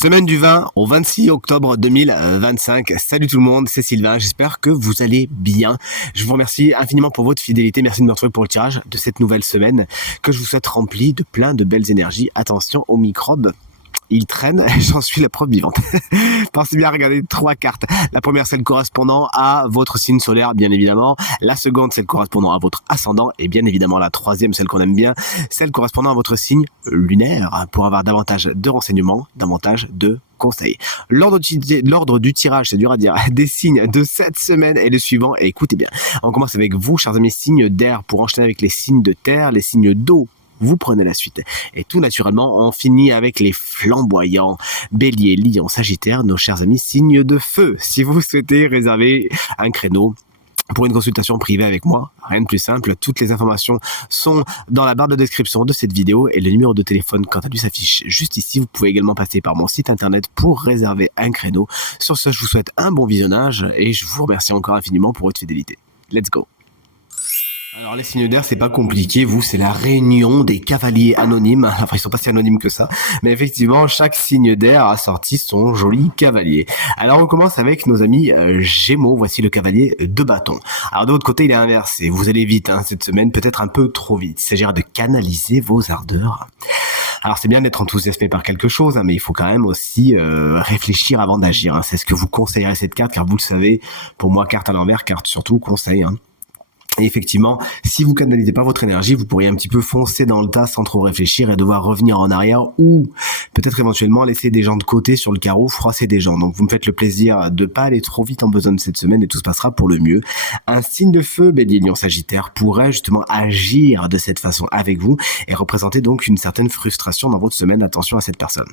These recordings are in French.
Semaine du 20 au 26 octobre 2025. Salut tout le monde, c'est Sylvain, j'espère que vous allez bien. Je vous remercie infiniment pour votre fidélité, merci de me retrouver pour le tirage de cette nouvelle semaine que je vous souhaite remplie de plein de belles énergies. Attention aux microbes. Il traîne, j'en suis la preuve vivante. Pensez bien à regarder 3 cartes. La première, celle correspondant à votre signe solaire, bien évidemment. La seconde, celle correspondant à votre ascendant. Et bien évidemment, la troisième, celle qu'on aime bien, celle correspondant à votre signe lunaire, pour avoir davantage de renseignements, davantage de conseils. L'ordre du tirage, c'est dur à dire, des signes de cette semaine est le suivant. Et écoutez bien, on commence avec vous, chers amis, signes d'air, pour enchaîner avec les signes de terre, les signes d'eau. Vous prenez la suite. Et tout naturellement, on finit avec les flamboyants. Bélier, Lion, Sagittaire, nos chers amis, signes de feu. Si vous souhaitez réserver un créneau pour une consultation privée avec moi, rien de plus simple, toutes les informations sont dans la barre de description de cette vidéo et le numéro de téléphone, quant à lui, s'affiche juste ici. Vous pouvez également passer par mon site internet pour réserver un créneau. Sur ce, je vous souhaite un bon visionnage et je vous remercie encore infiniment pour votre fidélité. Let's go! Alors les signes d'air, c'est pas compliqué, vous, c'est la réunion des cavaliers anonymes. Enfin, ils sont pas si anonymes que ça, mais effectivement, chaque signe d'air a sorti son joli cavalier. Alors on commence avec nos amis Gémeaux, voici le cavalier de bâton. Alors de l'autre côté, il est inversé, vous allez vite cette semaine, peut-être un peu trop vite. Il s'agira de canaliser vos ardeurs. Alors c'est bien d'être enthousiasmé par quelque chose, mais il faut quand même aussi réfléchir avant d'agir. C'est ce que vous conseillerez cette carte, car vous le savez, pour moi, carte à l'envers, carte surtout, conseil. Et effectivement, si vous canalisez pas votre énergie, vous pourriez un petit peu foncer dans le tas sans trop réfléchir et devoir revenir en arrière ou peut-être éventuellement laisser des gens de côté sur le carreau, froisser des gens. Donc vous me faites le plaisir de pas aller trop vite en besogne cette semaine et tout se passera pour le mieux. Un signe de feu, Bélier, Lion, Sagittaire, pourrait justement agir de cette façon avec vous et représenter donc une certaine frustration dans votre semaine. Attention à cette personne.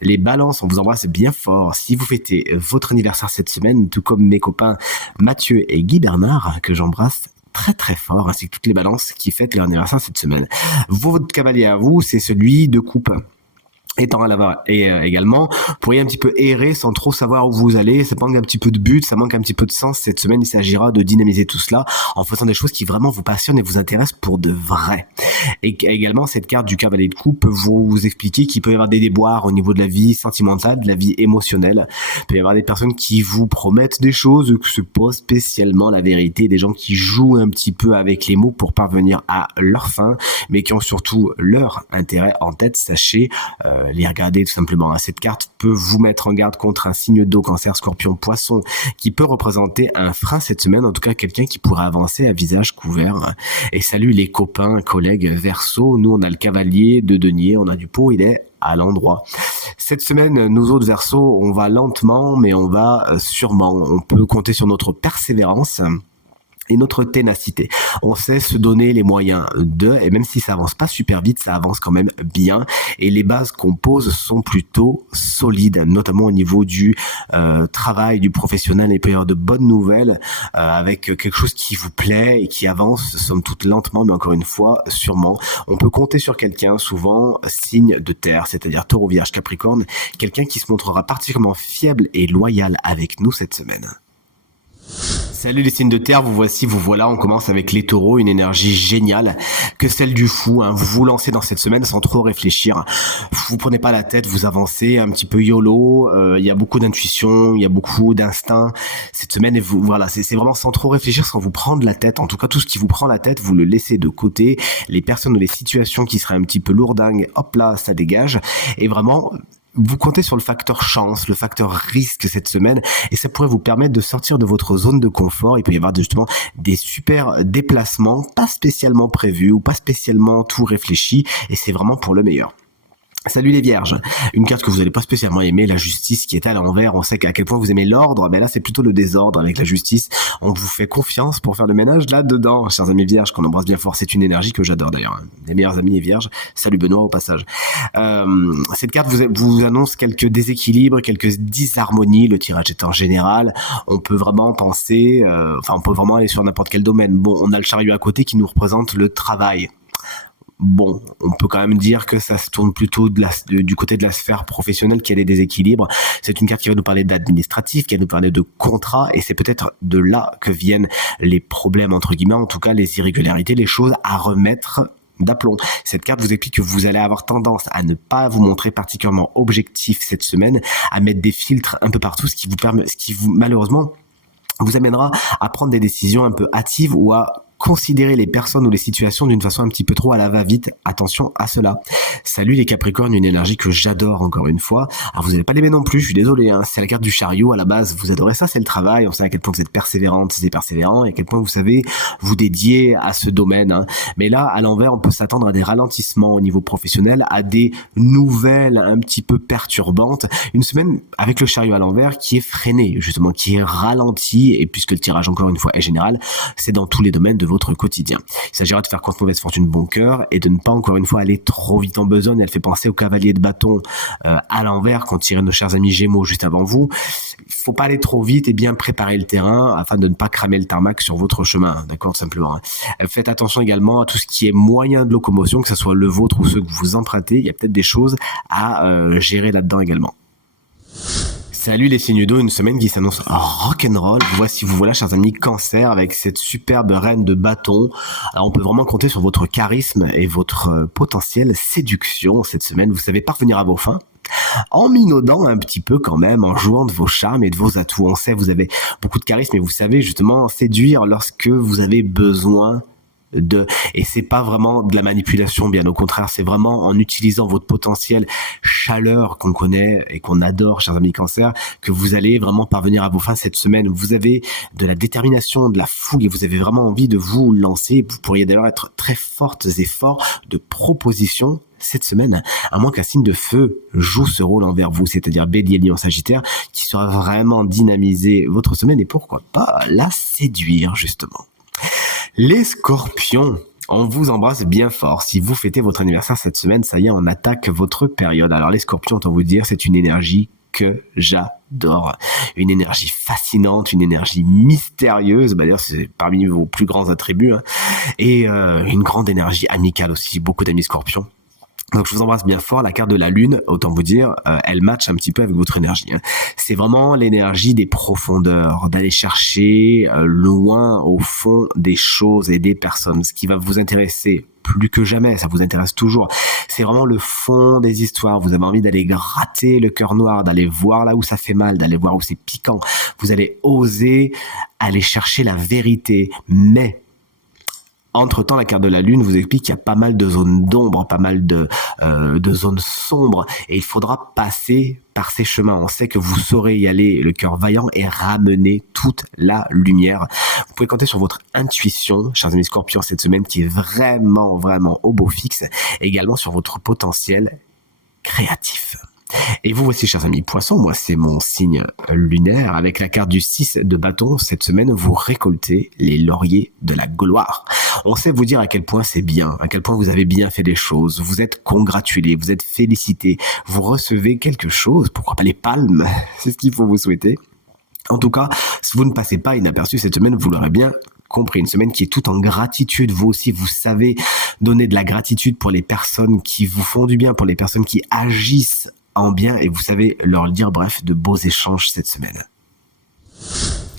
Les balances, on vous embrasse bien fort. Si vous fêtez votre anniversaire cette semaine, tout comme mes copains Mathieu et Guy Bernard, que j'embrasse très très fort, ainsi que toutes les balances qui fêtent leur anniversaire cette semaine. Votre cavalier à vous, c'est celui de coupe. Étant à l'avant et également, vous pourriez un petit peu errer sans trop savoir où vous allez, ça manque un petit peu de but, ça manque un petit peu de sens. Cette semaine, il s'agira de dynamiser tout cela en faisant des choses qui vraiment vous passionnent et vous intéressent pour de vrai. Et également, cette carte du cavalier de coupe peut vous expliquer qu'il peut y avoir des déboires au niveau de la vie sentimentale, de la vie émotionnelle. Il peut y avoir des personnes qui vous promettent des choses que c'est pas spécialement la vérité, des gens qui jouent un petit peu avec les mots pour parvenir à leur fin, mais qui ont surtout leur intérêt en tête. Sachez les regarder tout simplement. Cette carte peut vous mettre en garde contre un signe d'eau, Cancer, Scorpion, Poisson, qui peut représenter un frein cette semaine, en tout cas quelqu'un qui pourrait avancer à visage couvert. Et salut les copains, collègues Verseau, nous on a le cavalier de denier, on a du pot, il est à l'endroit. Cette semaine, nous autres Verseau, on va lentement, mais on va sûrement. On peut compter sur notre persévérance et notre ténacité. On sait se donner les moyens et même si ça avance pas super vite, ça avance quand même bien, et les bases qu'on pose sont plutôt solides, notamment au niveau du travail, du professionnel. Il peut y avoir de bonnes nouvelles avec quelque chose qui vous plaît et qui avance, somme toute lentement, mais encore une fois, sûrement. On peut compter sur quelqu'un, souvent signe de terre, c'est-à-dire Taureau, Vierge, Capricorne, quelqu'un qui se montrera particulièrement fiable et loyal avec nous cette semaine. Salut les signes de terre, vous voici, vous voilà, on commence avec les taureaux, une énergie géniale que celle du fou, Vous vous lancez dans cette semaine sans trop réfléchir, vous prenez pas la tête, vous avancez un petit peu YOLO, il y a beaucoup d'intuition, il y a beaucoup d'instinct cette semaine, et vous, voilà, c'est vraiment sans trop réfléchir, sans vous prendre la tête. En tout cas, tout ce qui vous prend la tête, vous le laissez de côté. Les personnes ou les situations qui seraient un petit peu lourdingues, hop là, ça dégage, et vraiment vous comptez sur le facteur chance, le facteur risque cette semaine, et ça pourrait vous permettre de sortir de votre zone de confort. Il peut y avoir justement des super déplacements, pas spécialement prévus ou pas spécialement tout réfléchi, et c'est vraiment pour le meilleur. Salut les vierges, une carte que vous n'allez pas spécialement aimer, la justice qui est à l'envers. On sait à quel point vous aimez l'ordre, mais là c'est plutôt le désordre avec la justice. On vous fait confiance pour faire le ménage là-dedans. Chers amis vierges, qu'on embrasse bien fort, c'est une énergie que j'adore d'ailleurs. Les meilleurs amis et vierges, salut Benoît au passage. Cette carte vous annonce quelques déséquilibres, quelques disharmonies. Le tirage est en général. On peut vraiment penser, on peut vraiment aller sur n'importe quel domaine. Bon, on a le chariot à côté qui nous représente le travail. Bon, on peut quand même dire que ça se tourne plutôt du côté de la sphère professionnelle, qu'il y a des déséquilibres. C'est une carte qui va nous parler d'administratif, qui va nous parler de contrat, et c'est peut-être de là que viennent les problèmes, entre guillemets, en tout cas les irrégularités, les choses à remettre d'aplomb. Cette carte vous explique que vous allez avoir tendance à ne pas vous montrer particulièrement objectif cette semaine, à mettre des filtres un peu partout, ce qui vous malheureusement vous amènera à prendre des décisions un peu hâtives ou à considérer les personnes ou les situations d'une façon un petit peu trop à la va-vite. Attention à cela. Salut les Capricornes, une énergie que j'adore encore une fois. Alors vous n'allez pas l'aimer non plus, je suis désolé, hein. C'est la carte du chariot à la base, vous adorez ça, c'est le travail, on sait à quel point vous êtes persévérante, c'est persévérant, et à quel point vous savez vous dédier à ce domaine, hein. Mais là, à l'envers, on peut s'attendre à des ralentissements au niveau professionnel, à des nouvelles un petit peu perturbantes. Une semaine avec le chariot à l'envers qui est freiné, justement, qui est ralenti, et puisque le tirage encore une fois est général, c'est dans tous les domaines de votre quotidien. Il s'agira de faire contre mauvaise fortune bon cœur et de ne pas encore une fois aller trop vite en besogne. Elle fait penser au cavalier de bâton à l'envers qu'ont tiré nos chers amis Gémeaux juste avant vous. Il faut pas aller trop vite et bien préparer le terrain afin de ne pas cramer le tarmac sur votre chemin, d'accord, simplement. Faites attention également à tout ce qui est moyen de locomotion, que ce soit le vôtre ou ceux que vous empruntez. Il y a peut-être des choses à gérer là-dedans également. Salut les signes d'eau, une semaine qui s'annonce rock'n'roll. Vous voilà, chers amis Cancer, avec cette superbe reine de bâton. Alors, on peut vraiment compter sur votre charisme et votre potentielle séduction cette semaine. Vous savez parvenir à vos fins, en minaudant un petit peu quand même, en jouant de vos charmes et de vos atouts. On sait, vous avez beaucoup de charisme et vous savez justement séduire lorsque vous avez besoin et c'est pas vraiment de la manipulation, bien au contraire, c'est vraiment en utilisant votre potentiel chaleur qu'on connaît et qu'on adore, chers amis Cancer, que vous allez vraiment parvenir à vos fins cette semaine. Vous avez de la détermination, de la fougue et vous avez vraiment envie de vous lancer. Vous pourriez d'ailleurs être très fortes et forts de propositions cette semaine, à moins qu'un signe de feu joue ce rôle envers vous, c'est-à-dire Bélier, Lion, Sagittaire, qui sera vraiment dynamiser votre semaine et pourquoi pas la séduire justement. Les Scorpions, on vous embrasse bien fort. Si vous fêtez votre anniversaire cette semaine, ça y est, on attaque votre période. Alors les Scorpions, autant vous dire, c'est une énergie que j'adore. Une énergie fascinante, une énergie mystérieuse. D'ailleurs, c'est parmi vos plus grands attributs. Hein. Et une grande énergie amicale aussi. Beaucoup d'amis Scorpions. Donc je vous embrasse bien fort. La carte de la lune, autant vous dire, elle match un petit peu avec votre énergie. Hein. C'est vraiment l'énergie des profondeurs, d'aller chercher loin au fond des choses et des personnes. Ce qui va vous intéresser plus que jamais, ça vous intéresse toujours. C'est vraiment le fond des histoires. Vous avez envie d'aller gratter le cœur noir, d'aller voir là où ça fait mal, d'aller voir où c'est piquant. Vous allez oser aller chercher la vérité, mais entre-temps, la carte de la Lune vous explique qu'il y a pas mal de zones d'ombre, pas mal de zones sombres, et il faudra passer par ces chemins. On sait que vous saurez y aller le cœur vaillant et ramener toute la lumière. Vous pouvez compter sur votre intuition, chers amis Scorpions, cette semaine qui est vraiment, vraiment au beau fixe, et également sur votre potentiel créatif. Et vous voici, chers amis Poissons, moi c'est mon signe lunaire. Avec la carte du 6 de bâton, cette semaine, vous récoltez les lauriers de la gloire. On sait vous dire à quel point c'est bien, à quel point vous avez bien fait les choses. Vous êtes congratulé, vous êtes félicité, vous recevez quelque chose, pourquoi pas les palmes, c'est ce qu'il faut vous souhaiter. En tout cas, si vous ne passez pas inaperçu cette semaine, vous l'aurez bien compris, une semaine qui est toute en gratitude. Vous aussi, vous savez donner de la gratitude pour les personnes qui vous font du bien, pour les personnes qui agissent en bien, et vous savez leur dire, bref, de beaux échanges cette semaine.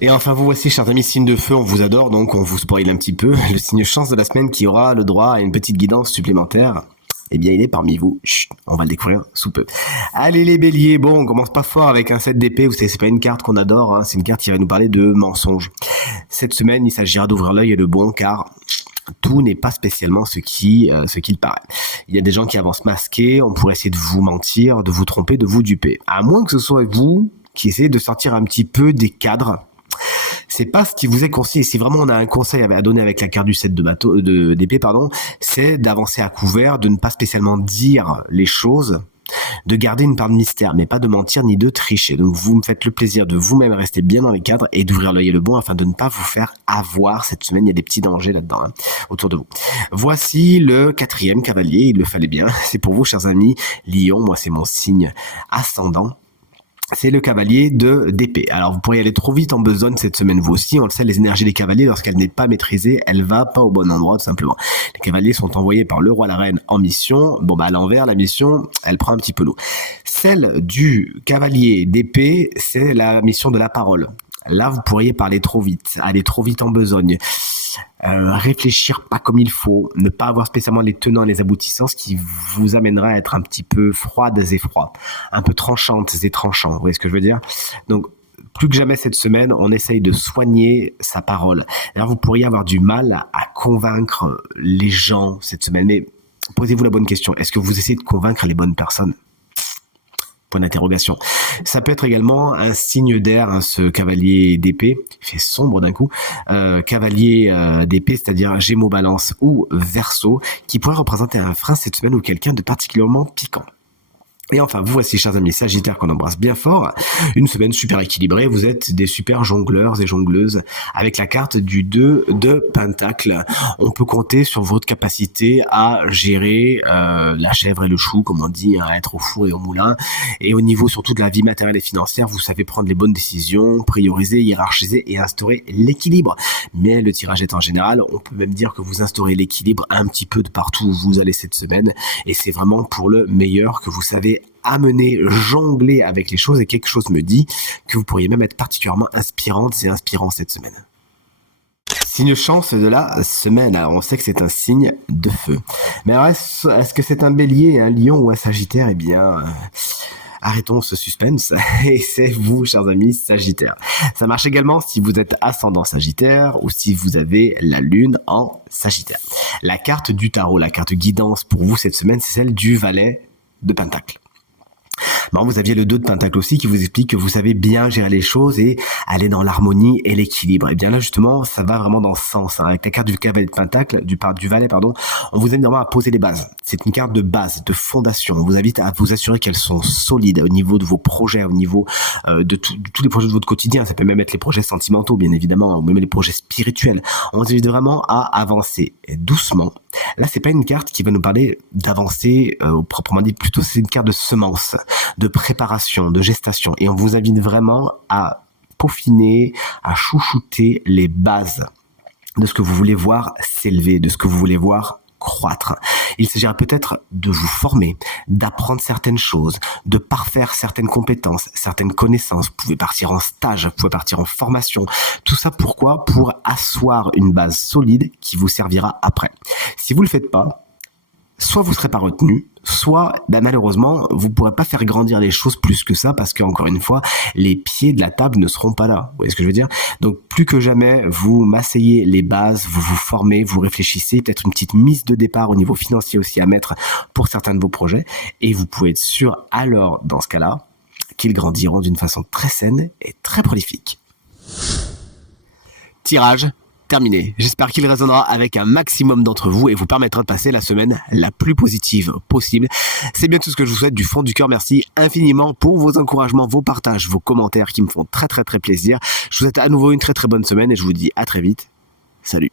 Et enfin, vous voici, chers amis signes de feu, on vous adore, donc on vous spoil un petit peu. Le signe chance de la semaine qui aura le droit à une petite guidance supplémentaire, eh bien, il est parmi vous. Chut, on va le découvrir sous peu. Allez les béliers, bon, on commence pas fort avec un 7 d'épée. Vous savez, c'est pas une carte qu'on adore, hein. C'est une carte qui va nous parler de mensonges. Cette semaine, il s'agira d'ouvrir l'œil et le bon, car tout n'est pas spécialement ce qu'il paraît. Il y a des gens qui avancent masqués, on pourrait essayer de vous mentir, de vous tromper, de vous duper. À moins que ce soit vous qui essayez de sortir un petit peu des cadres. C'est pas ce qui vous est conseillé. Si vraiment on a un conseil à donner avec la carte du 7 d'épée, c'est d'avancer à couvert, de ne pas spécialement dire les choses, de garder une part de mystère, mais pas de mentir ni de tricher. Donc vous me faites le plaisir de vous-même rester bien dans les cadres et d'ouvrir l'œil et le bon afin de ne pas vous faire avoir cette semaine. Il y a des petits dangers là-dedans, hein, autour de vous. Voici le 4e cavalier, il le fallait bien. C'est pour vous, chers amis Lion, moi c'est mon signe ascendant. C'est le cavalier d'épée. Alors vous pourriez aller trop vite en besogne cette semaine vous aussi. On le sait, les énergies des cavaliers, lorsqu'elle n'est pas maîtrisée, elle va pas au bon endroit tout simplement. Les cavaliers sont envoyés par le roi, la reine en mission. Bon à l'envers, la mission, elle prend un petit peu l'eau. Celle du cavalier d'épée, c'est la mission de la parole. Là, vous pourriez parler trop vite, aller trop vite en besogne. réfléchir pas comme il faut, ne pas avoir spécialement les tenants et les aboutissants, ce qui vous amènera à être un petit peu froides et froids, un peu tranchantes et tranchants, vous voyez ce que je veux dire? Donc, plus que jamais cette semaine, on essaye de soigner sa parole. Alors, vous pourriez avoir du mal à convaincre les gens cette semaine, mais posez-vous la bonne question. Est-ce que vous essayez de convaincre les bonnes personnes? Point d'interrogation. Ça peut être également un signe d'air, hein, ce cavalier d'épée. Il fait sombre d'un coup. Cavalier d'épée, c'est-à-dire Gémeaux, Balance ou Verseau, qui pourrait représenter un frein cette semaine ou quelqu'un de particulièrement piquant. Et enfin, vous voici, chers amis Sagittaires, qu'on embrasse bien fort. Une semaine super équilibrée. Vous êtes des super jongleurs et jongleuses avec la carte du 2 de Pentacle. On peut compter sur votre capacité à gérer la chèvre et le chou, comme on dit, à être au four et au moulin. Et au niveau surtout de la vie matérielle et financière, vous savez prendre les bonnes décisions, prioriser, hiérarchiser et instaurer l'équilibre. Mais le tirage est en général, on peut même dire que vous instaurez l'équilibre un petit peu de partout où vous allez cette semaine. Et c'est vraiment pour le meilleur que vous savez amener, jongler avec les choses, et quelque chose me dit que vous pourriez même être particulièrement inspirantes et inspirants cette semaine. Signe chance de la semaine, alors on sait que c'est un signe de feu. Mais alors est-ce que c'est un bélier, un lion ou un sagittaire? Eh bien, arrêtons ce suspense, et c'est vous, chers amis Sagittaires. Ça marche également si vous êtes ascendant Sagittaire ou si vous avez la lune en Sagittaire. La carte du tarot, la carte guidance pour vous cette semaine, c'est celle du valet de Pentacle. Bon, vous aviez le 2 de Pentacle aussi qui vous explique que vous savez bien gérer les choses et aller dans l'harmonie et l'équilibre. Et bien là, justement, ça va vraiment dans ce sens. Hein. Avec la carte du cavalier de Pentacle, du valet, on vous invite vraiment à poser les bases. C'est une carte de base, de fondation. On vous invite à vous assurer qu'elles sont solides au niveau de vos projets, au niveau de tous les projets de votre quotidien. Ça peut même être les projets sentimentaux, bien évidemment, ou même les projets spirituels. On vous invite vraiment à avancer doucement. Là, c'est pas une carte qui va nous parler d'avancer proprement dit. Plutôt, c'est une carte de semence, de préparation, de gestation. Et on vous invite vraiment à peaufiner, à chouchouter les bases de ce que vous voulez voir s'élever, de ce que vous voulez voir croître. Il s'agira peut-être de vous former, d'apprendre certaines choses, de parfaire certaines compétences, certaines connaissances. Vous pouvez partir en stage, vous pouvez partir en formation. Tout ça pourquoi? Pour asseoir une base solide qui vous servira après. Si vous le faites pas, soit vous ne serez pas retenu, soit malheureusement vous ne pourrez pas faire grandir les choses plus que ça, parce qu'encore une fois, les pieds de la table ne seront pas là. Vous voyez ce que je veux dire? Donc plus que jamais, vous m'asseyez les bases, vous vous formez, vous réfléchissez, peut-être une petite mise de départ au niveau financier aussi à mettre pour certains de vos projets, et vous pouvez être sûr alors dans ce cas-là qu'ils grandiront d'une façon très saine et très prolifique. Tirage terminé. J'espère qu'il résonnera avec un maximum d'entre vous et vous permettra de passer la semaine la plus positive possible. C'est bien tout ce que je vous souhaite du fond du cœur. Merci infiniment pour vos encouragements, vos partages, vos commentaires qui me font très très très plaisir. Je vous souhaite à nouveau une très très bonne semaine et je vous dis à très vite. Salut.